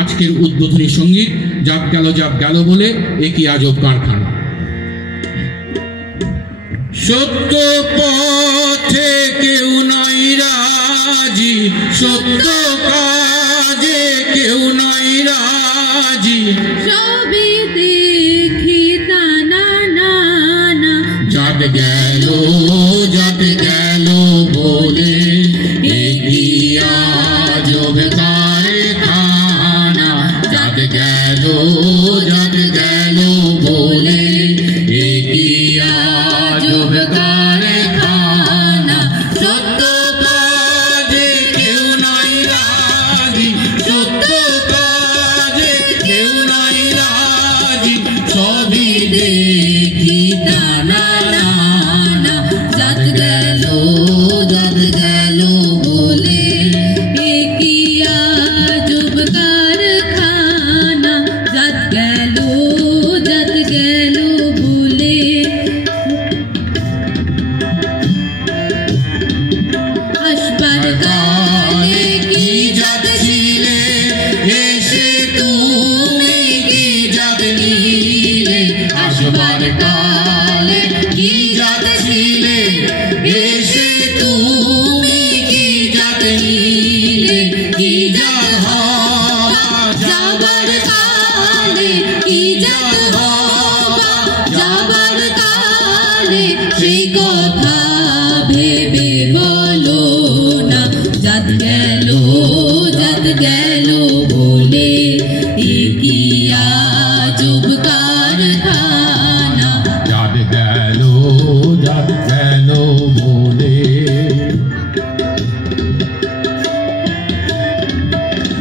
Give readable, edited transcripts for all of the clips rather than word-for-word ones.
আজকের উদ্বোধনী সঙ্গীত জাত গেল বলে একই আজব কারখানা। সত্য পথে কেউ নাই রাজি, সত্য কাজে কেউ নাই রাজি, সবই দেখি তা না না না। জাত গেল বলে একই আজব কারখানা। জাত গেল বলে একই আজব কারখানা। সত্য কাজে কেউ নাই রাজি, সত্য কাজে কেউ নাই রাজি, সবই দেখি তা না না না। জাত গেল বলে একই আজব কারখানা। জাত গেল বলে আসবার কালে কি জাত ছিলে, এসে তুমি কি জাত নিলে। আসবার কালে কি জাত ছিলে, এসে তুমি কি জাত নিলে। কি জাত হবা যাবার কালে কি জাত হবা, যাবার কালে সেই কথা ভেবে বলো না। জাত গেল বলে একই আজব কারখানা। জাত গেল বলে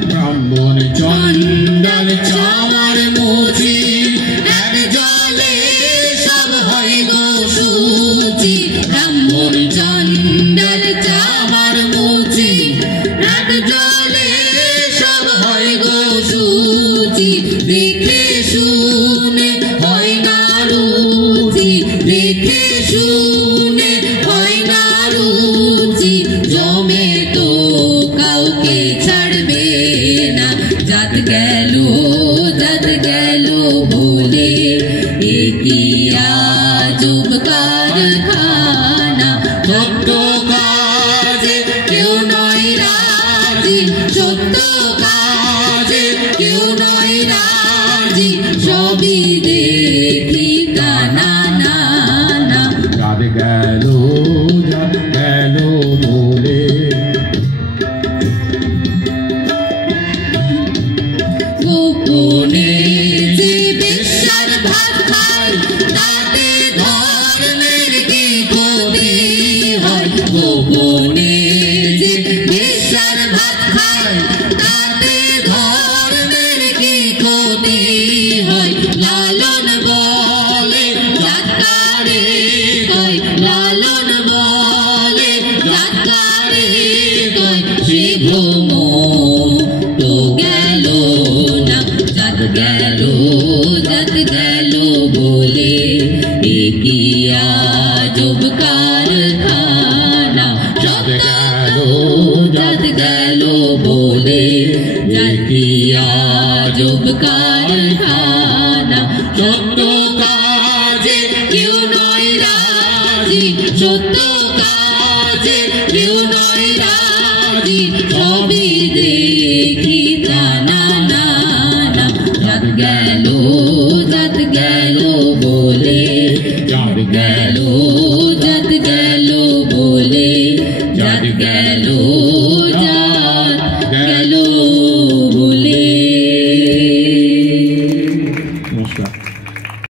ব্রাহ্মণ চণ্ডাল চামার মুচি, এক জলে সব হয় গো শুচি। ব্রাহ্মণ চণ্ডাল চামার মুচি, এক জলে সব হয় গো শুচি। দেখে শুনে হয় না রুচি, দেখে শুনে হয় না রুচি, জমে তো কাউকে ছাড়বে না। জাত গেল বলে একই আজব কারখানা। সত্য কাজে কেউ নয় রাজি, সত্য কাজে কেউ নয় রাজি, সবই দেখি তা না না না। জাত গেল বলে গোপনে যে বেশ্যার ভাত খায়, তাতে ধর্মের কি ক্ষতি হয়। গোপনে যে বেশ্যার ভাত খায়, তাতে ধর্মের কি ক্ষতি হয়। লালন বলে জাতকারে কয়, লালন বলে জাতকারে কয়, সে ভ্রম তো গেল না। জাত গেল বলে একই আজব কারখানা। জাত গেল বলে একই আজব কারখানা। সত্য কাজে কেউ নয় রাজি, সত্য কাজে কেউ নয় রাজি, সবই দেখি তা না না না। জাত গেল বলে, জাত গেল